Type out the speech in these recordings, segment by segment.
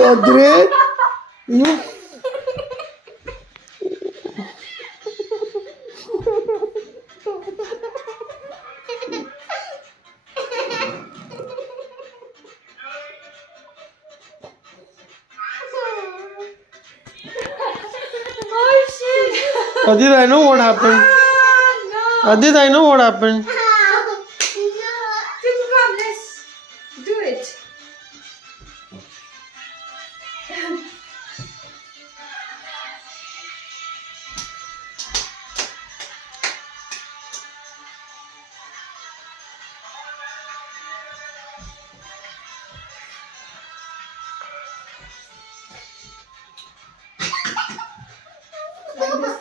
Adrian, you. Oh shit! Adit, I know what happened. No! Adit, I know what happened. Tiku, come, let's do it.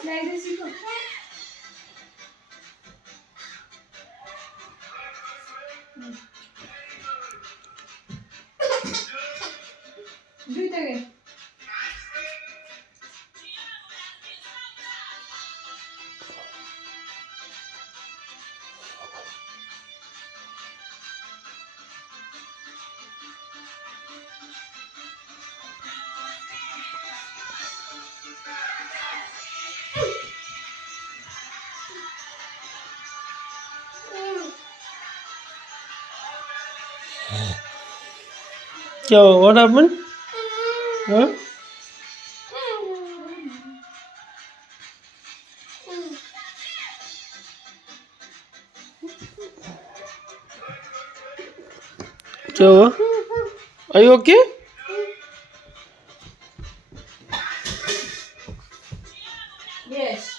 Like this, Tiku. Do it again. Yo, what happened? Huh? Joe, are you okay? Yes.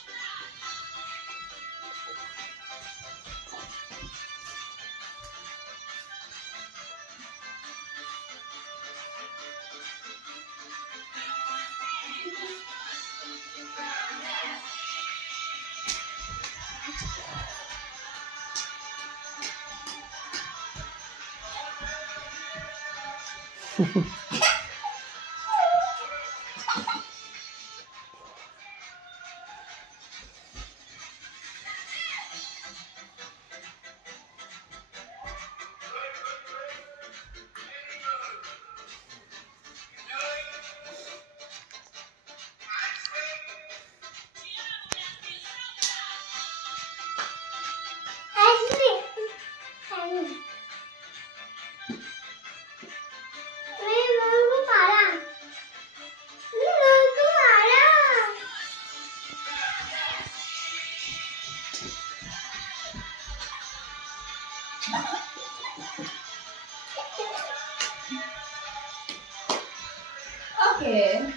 Okay.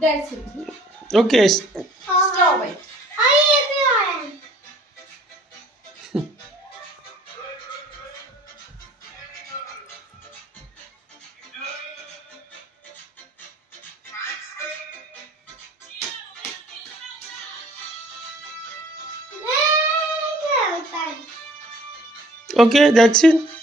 That's it. Okay. Stop it. Okay, that's it.